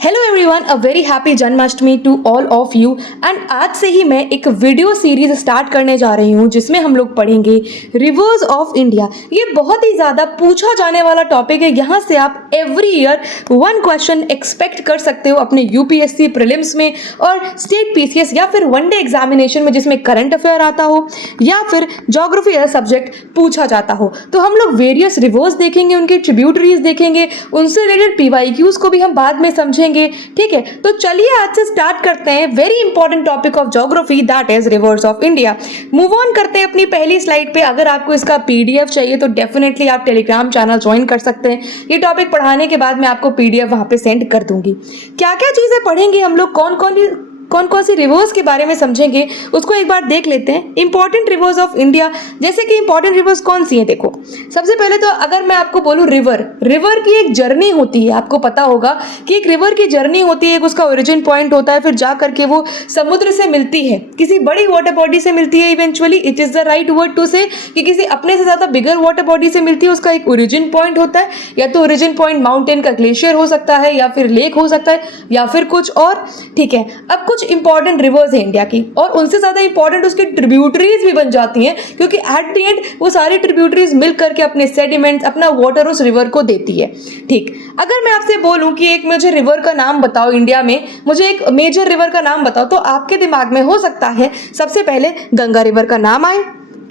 Hello everyone, a very happy Janmashtami to all of you. And आज से ही मैं एक वीडियो सीरीज स्टार्ट करने जा रही हूँ जिसमें हम लोग पढ़ेंगे रिवर्स ऑफ इंडिया। ये बहुत ही ज़्यादा पूछा जाने वाला टॉपिक है। यहाँ से आप every year one question expect कर सकते हो अपने यूपीएससी प्रीलिम्स में और स्टेट पीसीएस या फिर वनडे एग्जामिनेशन में जिसमें करंट अफेयर आता हो या फिर ज्योग्राफी एज सब्जेक्ट पूछा जाता हो। तो हम लोग वेरियस रिवर्स देखेंगे, उनके ट्रिब्यूटरीज देखेंगे, उनसे रिलेटेड पीवाईक्यूज को भी हम बाद में समझेंगे। ठीक है, तो चलिए आज से स्टार्ट करते हैं very important topic of geography, that is reverse of India. Move on करते हैं अपनी पहली स्लाइड पे। अगर आपको इसका पीडीएफ चाहिए तो डेफिनेटली आप टेलीग्राम चैनल ज्वाइन कर सकते हैं। ये टॉपिक पढ़ाने के बाद मैं आपको पीडीएफ वहां पे सेंड कर दूंगी। क्या क्या चीजें पढ़ेंगे हम लोग, कौन कौन सी रिवर्स के बारे में समझेंगे, उसको एक बार देख लेते हैं। इंपॉर्टेंट रिवर्स ऑफ इंडिया, जैसे कि इंपॉर्टेंट रिवर्स कौन सी है। देखो, सबसे पहले तो अगर मैं आपको बोलूं रिवर की एक जर्नी होती है। आपको पता होगा कि एक रिवर की जर्नी होती है, एक उसका ओरिजिन पॉइंट होता है, फिर जा करके वो समुद्र से मिलती है, किसी बड़ी वाटर बॉडी से मिलती है। Eventually it is the right word to say कि किसी अपने से ज्यादा बिगर वाटर बॉडी से मिलती है। उसका एक ओरिजिन पॉइंट होता है, या तो ओरिजिन पॉइंट माउंटेन का ग्लेशियर हो सकता है, या फिर लेक हो सकता है, या फिर कुछ और। ठीक है, अब कुछ इंपॉर्टेंट रिवर्स है इंडिया की, और उनसे ज्यादा इंपॉर्टेंट उसकी ट्रिब्यूटरीज भी बन जाती हैं, क्योंकि एट द एंड वो सारी ट्रिब्यूटरीज मिल करके अपने सेडिमेंट्स, अपना वाटर उस रिवर को देती है। ठीक, अगर मैं आपसे बोलूं कि एक मुझे रिवर का नाम बताओ इंडिया में, मुझे एक मेजर रिवर का नाम बताओ, तो आपके दिमाग में हो सकता है सबसे पहले गंगा रिवर का नाम आए।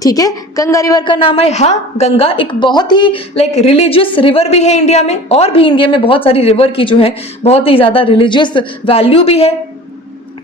ठीक है, गंगा रिवर का नाम है। हाँ, गंगा एक बहुत ही रिलीजियस रिवर भी है इंडिया में, और भी इंडिया में बहुत सारी रिवर की जो है बहुत ही ज्यादा रिलीजियस वैल्यू भी है।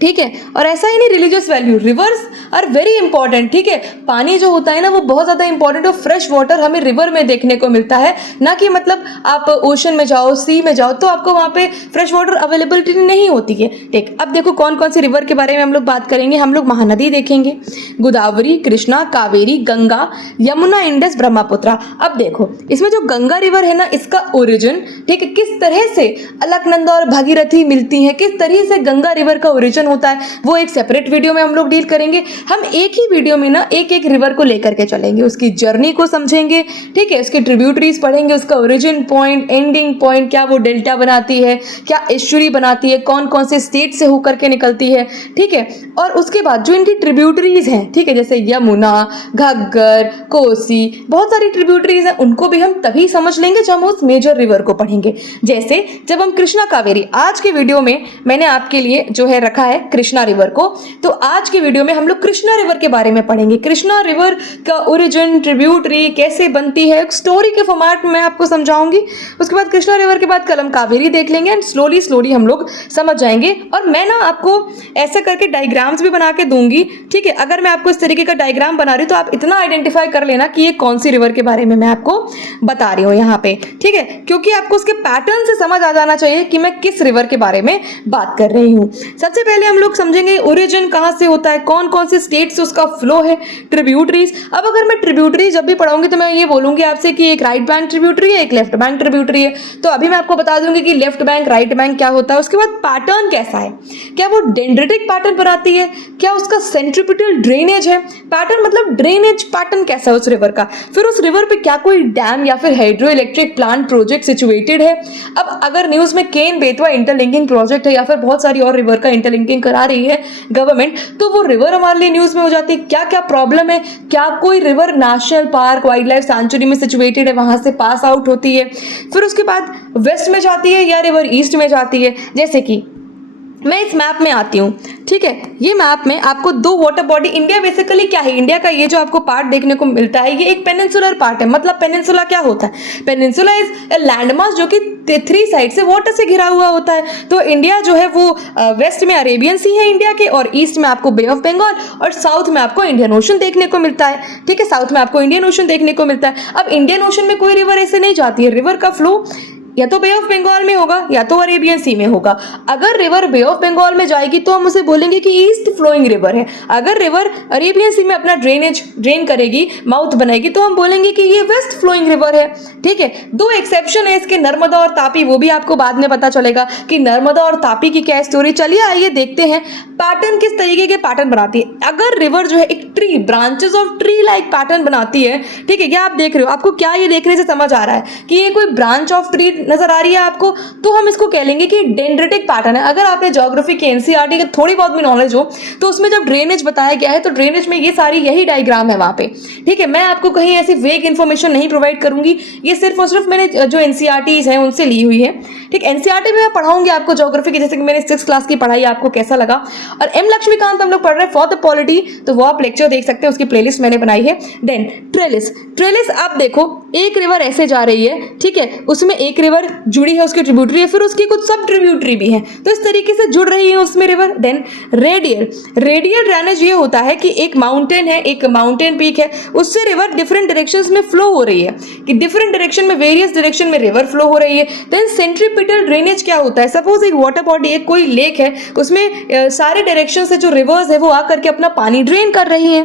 ठीक है, और ऐसा ही नहीं, religious value, rivers are very important. ठीक है, पानी जो होता है ना वो बहुत ज्यादा इंपॉर्टेंट, और फ्रेश वाटर हमें रिवर में देखने को मिलता है, ना कि मतलब आप ओशन में जाओ, सी में जाओ तो आपको वहां पे फ्रेश वाटर अवेलेबिलिटी नहीं होती है। ठीक, अब देखो कौन कौन सी रिवर के बारे में हम लोग बात करेंगे। हम लोग महानदी देखेंगे, गोदावरी, कृष्णा, कावेरी, गंगा, यमुना, इंडस, ब्रह्मपुत्रा। अब देखो इसमें जो गंगा रिवर है ना, इसका ओरिजिन, ठीक है, किस तरह से अलकनंदा और भागीरथी मिलती हैं, किस तरह से गंगा रिवर का ओरिजिन होता है, वो एक सेपरेट वीडियो में हम लोग डील करेंगे। हम एक ही वीडियो में ना एक एक रिवर को लेकर के चलेंगे, उसकी जर्नी को समझेंगे। ठीक है, उसके ट्रिब्यूटरीज पढ़ेंगे, उसका ओरिजिन पॉइंट, एंडिंग पॉइंट, क्या वो डेल्टा बनाती है, क्या एस्चुरी बनाती है, कौन कौन से स्टेट से होकर के निकलती है। ठीक है, और उसके बाद जो इनकी ट्रिब्यूटरीज हैं, ठीक है, जैसे यमुना, घग्गर, कोसी, बहुत सारी ट्रिब्यूटरीज हैं, उनको भी हम तभी समझ लेंगे जब हम उस मेजर रिवर को पढ़ेंगे। जैसे जब हम कृष्णा कावेरी, आज के वीडियो में मैंने आपके लिए जो है रखा है कृष्णा रिवर को, तो आज की वीडियो में हम लोग कृष्णा रिवर के बारे में पढ़ेंगे। कृष्णा रिवर का ओरिजिन, ट्रिब्यूटरी कैसे बनती है, एक स्टोरी के फॉर्मेट में आपको समझाऊंगी। उसके बाद कृष्णा रिवर के बाद कलम कावेरी देख लेंगे, एंड स्लोली हम लोग समझ जाएंगे। और मैं ना आपको ऐसे करके डायग्राम्स भी बना के दूंगी। ठीक है, अगर मैं आपको इस तरीके का डायग्राम बना रही हूं तो आप इतना आइडेंटिफाई कर लेना कि ये कौन सी रिवर के बारे में मैं आपको बता रही हूँ यहाँ पे। ठीक है, क्योंकि आपको उसके पैटर्न से समझ आ जाना चाहिए कि मैं किस रिवर के बारे में बात कर रही हूँ। सबसे पहले हम लोग समझेंगे ओरिजिन कहां से होता है, कौन कौन से स्टेट से उसका फ्लो है, ट्रिब्यूटरीज। अब अगर मैं ट्रिब्यूटरी जब भी पढ़ाऊंगी तो मैं ये बोलूंगी आपसे कि एक राइट बैंक ट्रिब्यूटरी है, एक लेफ्ट बैंक ट्रिब्यूटरी है। तो अभी मैं आपको बता दूंगी कि लेफ्ट बैंक, राइट बैंक क्या होता है। उसके बाद पैटर्न कैसा है, क्या वो डेंड्रिटिक पैटर्न बनाती है, क्या उसका सेंट्रीपिटल ड्रेनेज है। पैटर्न मतलब ड्रेनेज पैटर्न कैसा है उस रिवर का। फिर उस रिवर पे क्या कोई डैम या फिर hydro electric plant project situated है। अब अगर न्यूज में केन बेतवा इंटरलिंकिंग प्रोजेक्ट है या फिर बहुत सारी और रिवर का इंटरलिंकिंग करा रही है गवर्नमेंट, तो वो रिवर हमारे लिए न्यूज में हो जाती है। क्या क्या प्रॉब्लम है, क्या कोई river national park, wild life sanctuary में सिचुएटेड है, वहां से पास आउट होती है। फिर उसके बाद वेस्ट में जाती है या रिवर ईस्ट में जाती है। जैसे कि मैं इस मैप में आती हूँ, ठीक है, ये मैप में आपको दो वाटर बॉडी, इंडिया बेसिकली क्या है, इंडिया का ये जो आपको पार्ट देखने को मिलता है ये एक पेनिनसुलर पार्ट है। मतलब पेनिनसुला क्या होता है, पेनिनसुला इज ए लैंडमास जो कि 3 साइड से वाटर से घिरा हुआ होता है। तो इंडिया जो है वो वेस्ट में अरेबियन सी है इंडिया के, और ईस्ट में आपको बे ऑफ बंगाल, और साउथ में आपको इंडियन ओशन देखने को मिलता है। ठीक है, साउथ में आपको इंडियन ओशन देखने को मिलता है। अब इंडियन ओशन में कोई रिवर ऐसे नहीं जाती है, रिवर का फ्लो या तो बे ऑफ बंगाल में होगा या तो अरेबियन सी में होगा। अगर रिवर बे ऑफ बंगाल में जाएगी तो हम उसे बोलेंगे कि ईस्ट फ्लोइंग रिवर है। अगर रिवर अरेबियन सी में अपना ड्रेन करेगी, माउथ बनाएगी, तो हम बोलेंगे कि ये वेस्ट फ्लोइंग रिवर है। ठीक है, 2 एक्सेप्शन है इसके, नर्मदा और तापी, वो भी आपको बाद में पता चलेगा कि नर्मदा और तापी की क्या स्टोरी। चलिए आइए देखते हैं पैटर्न किस तरीके के पैटर्न बनाती है। अगर रिवर जो है एक tree, branches of tree like pattern बनाती है, ठीक है, क्या आप देख रहे हो, आपको क्या ये देखने से समझ आ रहा है कि ये कोई ब्रांच ऑफ ट्री नजर आ रही है आपको, तो हम इसको कह लेंगे कि डेंड्रेटिक पैटर्न है। अगर आपने ज्योग्राफी की एनसीईआरटी की थोड़ी बहुत भी नॉलेज हो तो उसमें जब ड्रेनेज बताया गया है तो ड्रेनेज में ये सारी यही डायग्राम है वहां पे, ठीक है। मैं आपको कहीं ऐसी वेग इन्फॉर्मेशन नहीं प्रोवाइड करूंगी, ये सिर्फ और सिर्फ मैंने जो एनसीईआरटीज हैं उनसे ली हुई है, ठीक। एनसीईआरटी में मैं पढ़ाऊंगी आपको ज्योग्राफी की, जैसे कि मैंने 6th क्लास की पढ़ाई, आपको कैसा लगा। और एम लक्ष्मीकांत हम लोग पढ़ रहे हैं फॉर द पॉलिटी, तो वो आप लेक्चर देख सकते हैं, उसकी प्लेलिस्ट मैंने बनाई है। देन ट्रेलिस, ट्रेलिस आप देखो एक रिवर ऐसे जा रही है, ठीक है, उसमें एक रिवर जुड़ी है, उसकी ट्रिब्यूटरी है, फिर उसकी कुछ सब ट्रिब्यूटरी भी है, तो इस तरीके से जुड़ रही है उसमें river. Then radial, radial drainage ये होता है कि एक माउंटेन है, एक माउंटेन पीक है, उससे रिवर डिफरेंट डायरेक्शंस में फ्लो हो रही है, कि डिफरेंट डायरेक्शन में, वेरियस डायरेक्शन में रिवर फ्लो हो रही है। देन सेंट्रीपिटल ड्रेनेज क्या होता है, सपोज एक वाटर बॉडी, एक कोई लेक है, उसमें सारे डायरेक्शन से जो रिवर्स है वो आकर के अपना पानी ड्रेन कर रही है,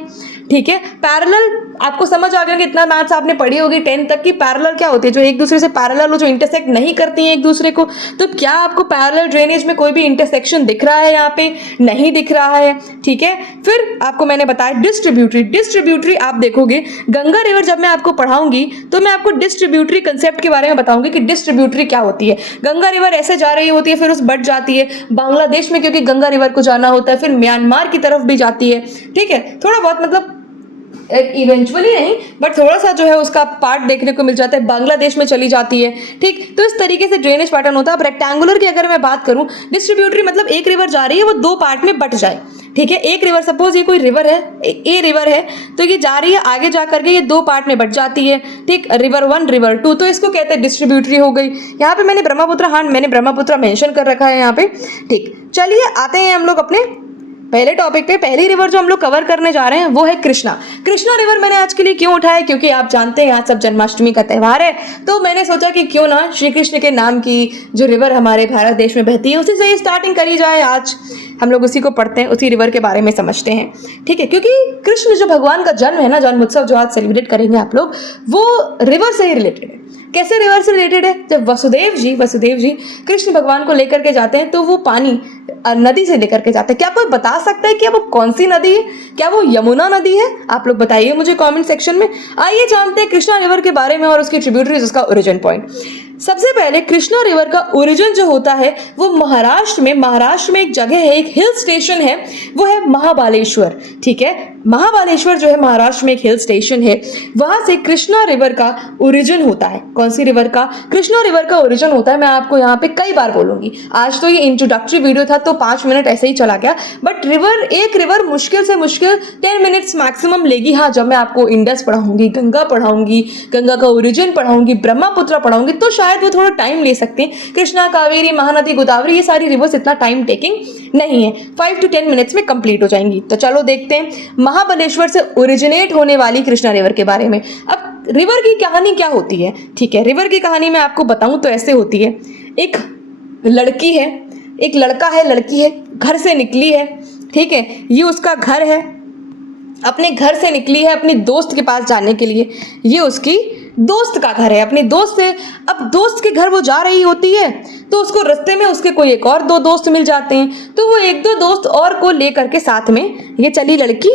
ठीक है। पैरेलल, आपको समझ आ गया कि इतना मैथ्स आपने पढ़ी होगी 10th तक की, पैरेलल क्या होती है, जो एक दूसरे से पैरेलल हो, जो इंटरसेक्ट नहीं करती हैं एक दूसरे को। तो क्या आपको पैरेलल ड्रेनेज में कोई भी इंटरसेक्शन दिख रहा है, यहाँ पे नहीं दिख रहा है, ठीक है। फिर आपको मैंने बताया डिस्ट्रीब्यूटरी, डिस्ट्रीब्यूटरी आप देखोगे गंगा रिवर जब मैं आपको पढ़ाऊंगी तो मैं आपको डिस्ट्रीब्यूटरी कंसेप्ट के बारे में बताऊंगी कि डिस्ट्रीब्यूटरी क्या होती है। गंगा रिवर ऐसे जा रही होती है, फिर उस बढ़ जाती है बांग्लादेश में, क्योंकि गंगा रिवर को जाना होता है, फिर म्यांमार की तरफ भी जाती है, ठीक है। थोड़ा बहुत मतलब इवेंचुअली नहीं, बट थोड़ा सा जो है उसका पार्ट देखने को मिल जाता है, बांग्लादेश में चली जाती है, ठीक। तो इस तरीके से ड्रेनेज पैटर्न होता है। अब रेक्टेंगुलर की अगर मैं बात करूं, डिस्ट्रीब्यूटरी मतलब एक रिवर जा रही है वो दो पार्ट में बट जाए, ठीक है। एक रिवर, सपोज ये कोई रिवर है, ए रिवर है, तो ये जा रही है, आगे जा करके ये दो पार्ट में बट जाती है, ठीक। रिवर 1 रिवर 2, तो इसको कहते हैं डिस्ट्रीब्यूटरी हो गई। यहाँ पे मैंने ब्रह्मपुत्र मेंशन कर रखा है यहाँ पे, ठीक। चलिए आते हैं हम लोग अपने पहले टॉपिक पे। पहली रिवर जो हम लोग कवर करने जा रहे हैं वो है कृष्णा। कृष्णा रिवर मैंने आज के लिए क्यों उठाया, क्योंकि आप जानते हैं आज सब जन्माष्टमी का त्यौहार है, तो मैंने सोचा कि क्यों ना श्री कृष्ण के नाम की जो रिवर हमारे भारत देश में बहती है उसी से ही स्टार्टिंग करी जाए। आज हम लोग उसी को पढ़ते हैं, उसी रिवर के बारे में समझते हैं, ठीक है। क्योंकि कृष्ण जो भगवान का जन्म है ना, जन्मोत्सव जो आज सेलिब्रेट करेंगे आप लोग, वो रिवर से ही रिलेटेड है। कैसे रिवर से रिलेटेड है, जब वसुदेव जी कृष्ण भगवान को लेकर के जाते हैं तो वो पानी नदी से लेकर के जाते हैं। क्या कोई बता सकता है कि वो कौन सी नदी है, क्या वो यमुना नदी है? आप लोग बताइए मुझे कमेंट सेक्शन में। आइए जानते हैं कृष्णा रिवर के बारे में और उसकी ट्रिब्यूटरीज, उसका ओरिजिन पॉइंट। सबसे पहले कृष्णा रिवर का ओरिजिन जो होता है वो महाराष्ट्र में एक जगह है, एक हिल स्टेशन है, वो है महाबालेश्वर, ठीक है। महाबालेश्वर जो है महाराष्ट्र में एक हिल स्टेशन है, वहां से कृष्णा रिवर का ओरिजिन होता है। कौन सी रिवर का? कृष्णा रिवर का ओरिजिन होता है। मैं आपको यहाँ पे कई बार बोलूंगी, आज तो ये इंट्रोडक्टरी वीडियो था तो 5 मिनट ऐसे ही चला गया, बट एक रिवर मुश्किल से मुश्किल 10 मिनट्स मैक्सिमम लेगी। हाँ, जब मैं आपको इंडस पढ़ाऊंगी, गंगा पढ़ाऊंगी, गंगा का ओरिजिन पढ़ाऊंगी, ब्रह्मपुत्र पढ़ाऊंगी, तो शायद वो थोड़ा टाइम ले सकते हैं। कृष्णा, कावेरी, महानदी, गोदावरी, ये सारी रिवर्स इतना टाइम टेकिंग नहीं है, 5 to 10 मिनट्स में कंप्लीट हो जाएंगी। तो चलो देखते हैं महाबलेश्वर से ओरिजिनेट होने वाली कृष्णा रिवर के बारे में। अब रिवर की कहानी क्या होती है, ठीक है। रिवर की कहानी मैं आपको बताऊं तो ऐसे होती है, एक लड़की है, एक लड़का है, लड़की है, घर से निकली है, ठीक है। ये उसका घर है, अपने घर से निकली है अपनी दोस्त के पास जाने के लिए। ये उसकी दोस्त का घर है, अपने दोस्त से। अब दोस्त के घर वो जा रही होती है तो उसको रास्ते में उसके कोई एक और 2 दोस्त मिल जाते हैं, तो वो 1-2 दोस्त और को लेकर के साथ में ये चली लड़की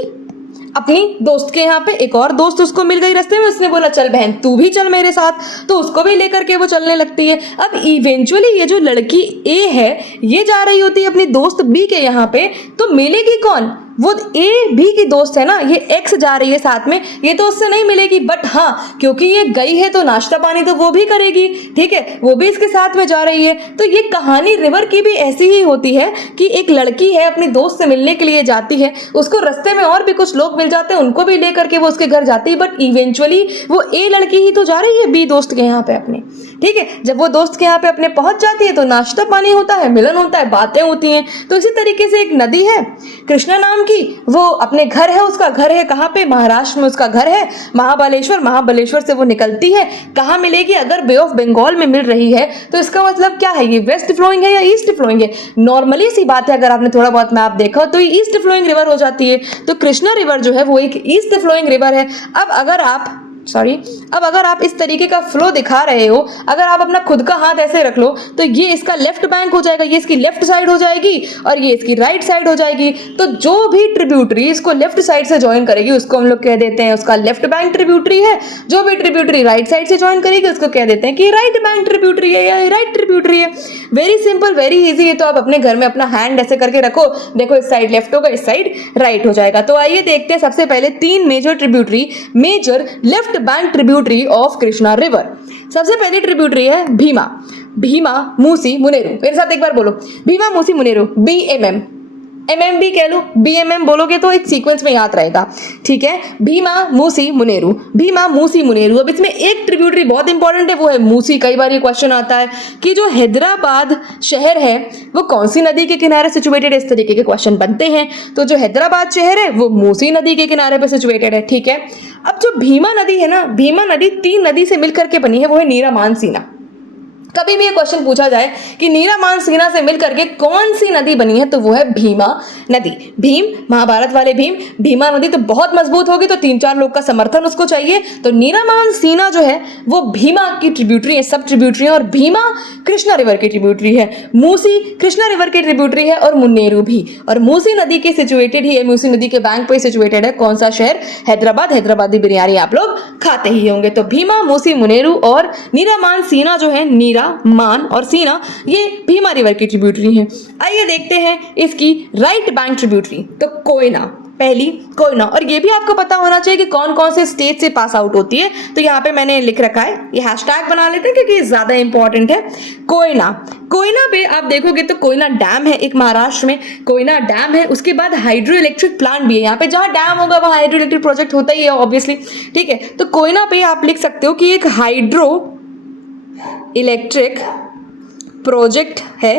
अपनी दोस्त के यहाँ पे। एक और दोस्त उसको मिल गई रास्ते में, उसने बोला चल बहन तू भी चल मेरे साथ, तो उसको भी लेकर के वो चलने लगती है। अब इवेंचुअली ये जो लड़की ए है ये जा रही होती है अपनी दोस्त बी के यहाँ पे, तो मिलेगी कौन? वो ए बी की दोस्त है ना, ये एक्स जा रही है साथ में, ये तो उससे नहीं मिलेगी, बट हाँ क्योंकि ये गई है तो नाश्ता पानी तो वो भी करेगी, ठीक है, वो भी इसके साथ में जा रही है। तो ये कहानी रिवर की भी ऐसी ही होती है कि एक लड़की है अपनी दोस्त से मिलने के लिए जाती है, उसको रास्ते में और भी कुछ लोग मिल जाते हैं, उनको भी लेकर के वो उसके घर जाती है, बट इवेंचुअली वो ए लड़की ही तो जा रही है बी दोस्त के यहाँ पे अपने, ठीक है। जब वो दोस्त के यहाँ पे अपने पहुंच जाती है तो नाश्ता पानी होता है, मिलन होता है, बातें होती हैं। तो इसी तरीके से एक नदी है कृष्णा नाम की, वो अपने घर है, उसका घर है कहाँ पे? महाराष्ट्र में उसका घर है, महाबलेश्वर। महाबलेश्वर से वो निकलती है, कहाँ मिलेगी? अगर बे ऑफ बंगाल में मिल रही है तो इसका मतलब क्या है, ये वेस्ट फ्लोइंग है या ईस्ट फ्लोइंग है? नॉर्मली सी बात है, अगर आपने थोड़ा बहुत मैप देखा तो ये ईस्ट फ्लोइंग रिवर हो जाती है। तो कृष्णा रिवर जो है वो एक ईस्ट फ्लोइंग रिवर है। अब अगर आप सॉरी, अब अगर आप इस तरीके का फ्लो दिखा रहे हो, अगर आप अपना खुद का हाथ ऐसे रख लो तो ये इसका लेफ्ट बैंक हो जाएगा, ये इसकी लेफ्ट साइड हो जाएगी और ये इसकी राइट साइड हो जाएगी। तो जो भी ट्रिब्यूटरी इसको लेफ्ट साइड से ज्वाइन करेगी उसको हम लोग कह देते हैं उसका लेफ्ट बैंक ट्रिब्यूटरी है। जो भी ट्रिब्यूटरी राइट साइड से ज्वाइन करेगी उसको कह देते हैं कि राइट बैंक ट्रिब्यूटरी है या राइट ट्रिब्यूटरी है। वेरी सिंपल, वेरी इजी है। तो आप अपने घर में अपना हैंड ऐसे करके रखो, देखो इस साइड लेफ्ट होगा, इस साइड राइट हो जाएगा। तो आइए देखते हैं सबसे पहले 3 major tributary, major left bank tributary of Krishna river. सबसे पहली ट्रिब्यूटरी है भीमा। भीमा, मूसी, मुनेरू। मेरे साथ एक बार बोलो, भीमा, मूसी, मुनेरू। BMM, MM भी कह लो, BMM बोलोगे तो एक सीक्वेंस में याद रहेगा, ठीक है। भीमा, मूसी, मुनेरू, भीमा, मूसी, मुनेरू। अब इसमें एक ट्रिब्यूटरी बहुत इंपॉर्टेंट है, वो है मूसी। कई बार ये क्वेश्चन आता है कि जो हैदराबाद शहर है वो कौन सी नदी के किनारे सिचुएटेड है, इस तरीके के क्वेश्चन बनते हैं। तो जो हैदराबाद शहर है वो मूसी नदी के किनारे पर सिचुएटेड है, ठीक है। अब जो भीमा नदी है ना, भीमा नदी 3 नदी से मिलकर के बनी है, वो है नीरामान सीना। कभी भी ये क्वेश्चन पूछा जाए कि नीरामान सीना से मिलकर के कौन सी नदी बनी है तो वो है भीमा नदी। भीम, महाभारत वाले भीम। भीमा नदी तो बहुत मजबूत होगी तो 3-4 लोग का समर्थन उसको चाहिए। तो नीरामान सीना जो है वो भीमा की ट्रिब्यूटरी है, सब ट्रिब्यूटरी है। और भीमा कृष्णा रिवर की ट्रिब्यूटरी है, मूसी कृष्णा रिवर की ट्रिब्यूटरी है और मुनेरू भी। और मूसी नदी के सिचुएटेड ही है, मूसी नदी के बैंक पे सिचुएटेड है कौन सा शहर, हैदराबाद। हैदराबादी बिरयानी आप लोग खाते ही होंगे। तो भीमा, मूसी, मुनेरू और नीरामान सीना जो है, नीरा, मान और सीना, ये भीमा रिवर की ट्रिब्यूटरी है। आइए देखते हैं इसकी राइट बैंक ट्रिब्यूटरी। तो कोयना, पहली कोयना। और ये भी आपको पता होना चाहिए कि कौन कौन से स्टेट से पास आउट होती है। तो यहाँ पे मैंने लिख रखा है, ये हैशटैग बना लेते हैं क्योंकि ये ज्यादा इंपॉर्टेंट है। कोयना, कोयना पे आप देखोगे तो कोयना डैम है एक महाराष्ट्र में, कोयना डैम है। उसके बाद हाइड्रो इलेक्ट्रिक प्लांट भी है। यहाँ पे जहाँ डैम होगा वहाँ हाइड्रो इलेक्ट्रिक प्रोजेक्ट होता ही है ऑब्वियसली, ठीक है। तो कोयना पे आप लिख सकते हो कि एक हाइड्रो इलेक्ट्रिक प्रोजेक्ट है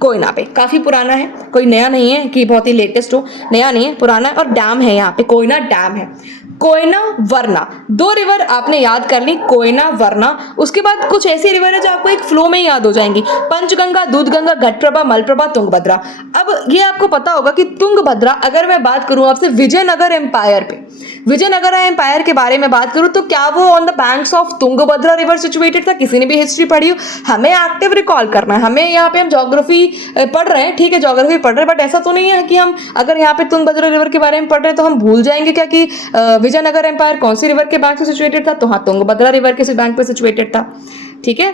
कोयना पे, काफी पुराना है, कोई नया नहीं है कि बहुत ही लेटेस्ट हो, नया नहीं है, पुराना है। और डैम है यहाँ पे, कोयना डैम है। कोयना, वरना, 2 रिवर आपने याद कर ली, कोयना, वरना। उसके बाद कुछ ऐसी रिवर है जो आपको एक फ्लो में याद हो जाएंगी, पंचगंगा, दूधगंगा, घटप्रभा, मलप्रभा, तुंगभद्रा। अब ये आपको पता होगा कि तुंगभद्रा, अगर मैं बात करूं आपसे विजयनगर एम्पायर पे, विजयनगर एम्पायर के बारे में बात करूं तो क्या वो on the banks of Tungabhadra river situated था? किसी ने भी हिस्ट्री पढ़ी हो, हमें एक्टिव रिकॉल करना है। हमें यहाँ पे हम ज्योग्राफी पढ़ रहे हैं, ठीक है, ज्योग्राफी पढ़ रहे हैं, बट ऐसा तो नहीं है कि हम अगर यहाँ पे तुंगभद्रा रिवर के बारे में पढ़ रहे हैं तो हम भूल जाएंगे क्या कि विजयनगर एम्पायर कौन सी रिवर के बैंक से सिचुएटेड था? तो हाँ, तुंगभद्रा रिवर के बैंक पे सिचुएटेड था, ठीक है।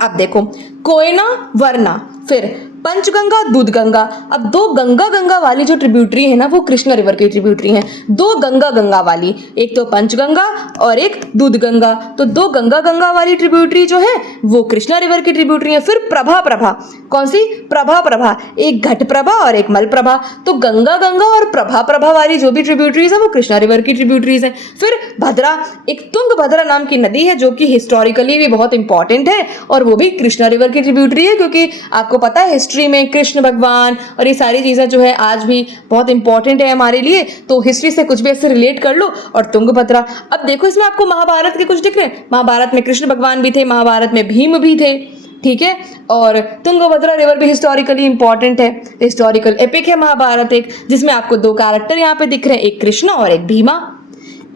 अब देखो, कोयना, वरना, फिर पंचगंगा, दूधगंगा। अब 2 गंगा गंगा वाली जो ट्रिब्यूटरी है ना वो कृष्णा रिवर की ट्रिब्यूटरी है। 2 गंगा गंगा वाली, एक तो पंचगंगा और एक दूधगंगा। तो 2 गंगा गंगा वाली ट्रिब्यूटरी जो है वो कृष्णा रिवर की ट्रिब्यूटरी है। फिर प्रभा, प्रभा, कौन सी? प्रभा, प्रभा, एक घटप्रभा और एक मलप्रभा। तो गंगा गंगा और प्रभा प्रभा वाली जो भी ट्रिब्यूटरीज है वो कृष्णा रिवर की ट्रिब्यूटरीज है। फिर भद्रा, एक तुंगभद्रा नाम की नदी है जो कि हिस्टोरिकली भी बहुत इंपॉर्टेंट है और वो भी कृष्णा रिवर की ट्रिब्यूटरी है, क्योंकि आपको पता है हिस्ट्री में कृष्ण भगवान और ये सारी चीजें जो है आज भी बहुत इंपॉर्टेंट है हमारे लिए। तो हिस्ट्री से कुछ भी ऐसे रिलेट कर लो। और तुंगभद्रा, अब देखो इसमें आपको महाभारत के कुछ दिख रहे हैं, महाभारत में कृष्ण भगवान भी थे, महाभारत में भीम भी थे, ठीक है। और तुंगभद्रा रिवर भी हिस्टोरिकली इंपॉर्टेंट है, हिस्टोरिकल एपिक है महाभारत एक, जिसमें आपको 2 कैरेक्टर यहाँ पे दिख रहे हैं, एक कृष्ण और एक भीमा।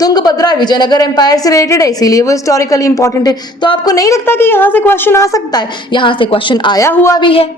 तुंगभद्रा विजयनगर एम्पायर से रिलेटेड है, इसीलिए वो हिस्टोरिकली इंपॉर्टेंट है। तो आपको नहीं लगता कि यहाँ से क्वेश्चन आ सकता है? यहाँ से क्वेश्चन आया हुआ भी है,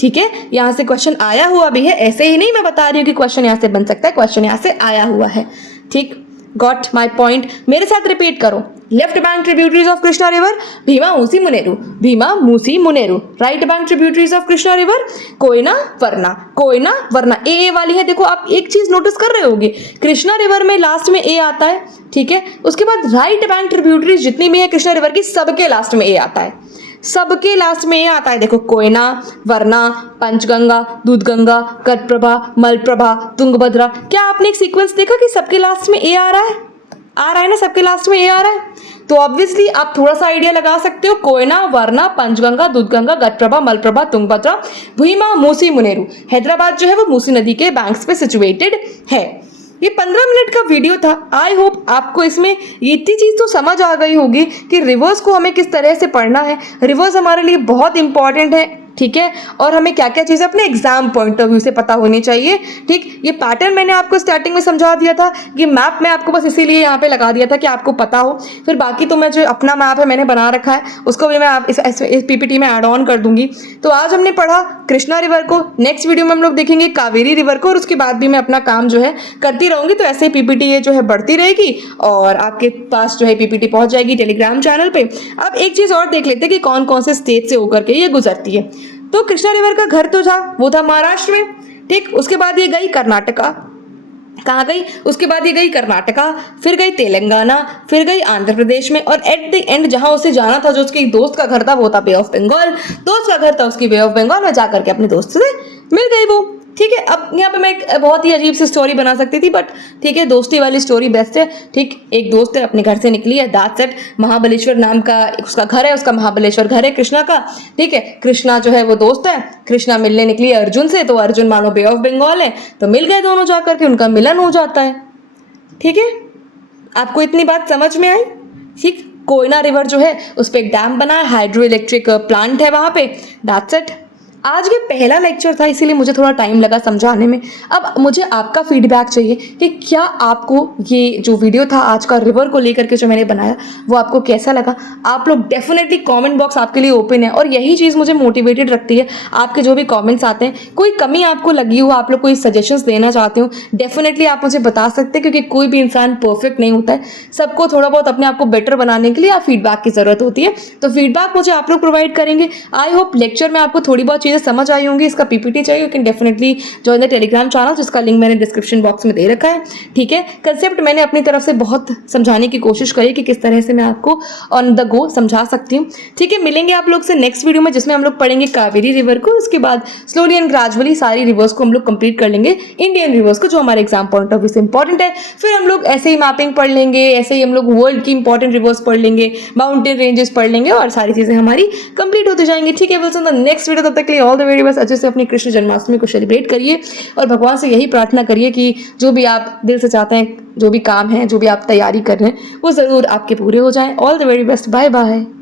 ठीक है, यहाँ से क्वेश्चन आया हुआ भी है। ऐसे ही नहीं मैं बता रही हूँ कि क्वेश्चन यहाँ से बन सकता है, क्वेश्चन यहाँ से आया हुआ है, ठीक। Got my point? मेरे साथ रिपीट करो, left bank tributaries of Krishna river, Bhima, Musi, Muneru, Bhima, Musi, Muneru. Right bank tributaries of Krishna river, Koyna, Varna, Koyna, वरना। ए वाली है, देखो आप एक चीज नोटिस कर रहे होगे, कृष्णा रिवर में लास्ट में ए आता है, ठीक है। उसके बाद राइट बैंक ट्रिब्यूटरीज जितनी भी है कृष्णा रिवर की, सबके लास्ट में ए आता है, सबके लास्ट में ये आता है। देखो, कोयना, वरना, पंचगंगा, दूधगंगा, घटप्रभा, मलप्रभा, तुंगभद्रा। क्या आपने एक सीक्वेंस देखा कि सबके लास्ट में ए आ रहा है? आ रहा है ना, सबके लास्ट में ए आ रहा है। तो ऑब्वियसली आप थोड़ा सा आइडिया लगा सकते हो, कोयना, वरना, पंचगंगा, दूधगंगा, घटप्रभा, मलप्रभा, तुंगभद्रा, भीमा, मूसी, मुनेरू। हैदराबाद जो है वो मूसी नदी के बैंक्स पे सिचुएटेड है। ये 15 मिनट का वीडियो था। आई होप आपको इसमें ये इतनी चीज़ तो समझ आ गई होगी कि रिवर्स को हमें किस तरह से पढ़ना है। रिवर्स हमारे लिए बहुत इंपॉर्टेंट है, ठीक है, और हमें क्या क्या चीज़ें अपने एग्जाम पॉइंट ऑफ व्यू से पता होनी चाहिए। ठीक, ये पैटर्न मैंने आपको स्टार्टिंग में समझा दिया था, ये मैप मैं आपको बस इसीलिए यहाँ पे लगा दिया था कि आपको पता हो। फिर बाकी तो मैं जो अपना मैप है मैंने बना रखा है, उसको भी मैं आप इस पीपीटी में ऐड ऑन कर दूंगी। तो आज हमने पढ़ा कृष्णा रिवर को, नेक्स्ट वीडियो में हम लोग देखेंगे कावेरी रिवर को, और उसके बाद भी मैं अपना काम जो है करती रहूंगी। तो ऐसे पीपीटी ये जो है बढ़ती रहेगी और आपके पास जो है पीपीटी पहुंच जाएगी टेलीग्राम चैनल पे। अब एक चीज और देख लेते हैं कि कौन कौन से स्टेट से होकर के ये गुजरती है। तो कृष्णा रिवर का घर तो था वो था महाराष्ट्र में। ठीक, उसके बाद ये गई कर्नाटका, कहाँ गई, उसके बाद ये गई कर्नाटका, फिर गई तेलंगाना, फिर गई आंध्र प्रदेश में, और एट द एंड जहां उसे जाना था, जो उसके दोस्त का घर था, वो था बे ऑफ बंगाल। दोस्त का घर था उसकी बे ऑफ बंगाल में, जाकर के अपने दोस्त से मिल गई वो। ठीक है, अब यहाँ पे मैं एक बहुत ही अजीब सी स्टोरी बना सकती थी, बट ठीक है, दोस्ती वाली स्टोरी बेस्ट है। ठीक, एक दोस्त है, अपने घर से निकली है, दैट्स इट। महाबलेश्वर नाम का उसका घर है, उसका महाबलेश्वर घर है कृष्णा का। ठीक है, कृष्णा जो है वो दोस्त है, कृष्णा मिलने निकली है अर्जुन से, तो अर्जुन मानो बे ऑफ बंगाल है, तो मिल गए दोनों जाकर के, उनका मिलन हो जाता है। ठीक है, आपको इतनी बात समझ में आई। ठीक, कोयना रिवर जो है उस पर एक डैम बना है, हाइड्रो इलेक्ट्रिक प्लांट है वहां पे, दैट्स इट। आज ये पहला लेक्चर था, इसीलिए मुझे थोड़ा टाइम लगा समझाने में। अब मुझे आपका फीडबैक चाहिए कि क्या आपको ये जो वीडियो था आज का रिवर को लेकर के जो मैंने बनाया वो आपको कैसा लगा। आप लोग डेफिनेटली कमेंट बॉक्स आपके लिए ओपन है, और यही चीज़ मुझे मोटिवेटेड रखती है। आपके जो भी कमेंट्स आते हैं, कोई कमी आपको लगी हो, आप लोग कोई सजेशंस देना चाहते हो, डेफिनेटली आप मुझे बता सकते हैं, क्योंकि कोई भी इंसान परफेक्ट नहीं होता है। सबको थोड़ा बहुत अपने आप को बेटर बनाने के लिए आप फीडबैक की ज़रूरत होती है। तो फीडबैक मुझे आप लोग प्रोवाइड करेंगे। आई होप लेक्चर में आपको थोड़ी बहुत चीज़ें समझ आई होंगी। इसका पीपीटी चाहिए, you can definitely join the Telegram channel, जिसका लिंक मैंने डिस्क्रिप्शन बॉक्स में दे रखा है। ठीक है, कंसेप्ट मैंने अपनी तरफ से बहुत समझाने की कोशिश करी कि किस तरह से मैं आपको ऑन द गो समझा सकती हूँ। ठीक है, मिलेंगे आप लोग से नेक्स्ट वीडियो में, जिसमें हम लोग पढ़ेंगे कावेरी रिवर को। उसके बाद स्लोली एंड ग्रेजुअली सारी रिवर्स को हम लोग कंप्लीट कर लेंगे, इंडियन रिवर्स को, जो हमारे एग्जाम पॉइंट ऑफ व्यू से इंपॉर्टेंट है। फिर हम लोग ऐसे ही मैपिंग पढ़ लेंगे, ऐसे ही हम लोग वर्ल्ड की इंपॉर्टेंट रिवर्स पढ़ लेंगे, माउंटेन रेंजेस पढ़ लेंगे, और सारी चीजें हमारी कंप्लीट होती जाएंगी। ठीक है, will see in the next video. तब तक के लिए ऑल द वेरी बेस्ट। अच्छे से अपनी कृष्ण जन्माष्टमी को सेलिब्रेट करिए, और भगवान से यही प्रार्थना करिए कि जो भी आप दिल से चाहते हैं, जो भी काम है, जो भी आप तैयारी कर रहे हैं, वो ज़रूर आपके पूरे हो जाएं। All the very best, bye bye.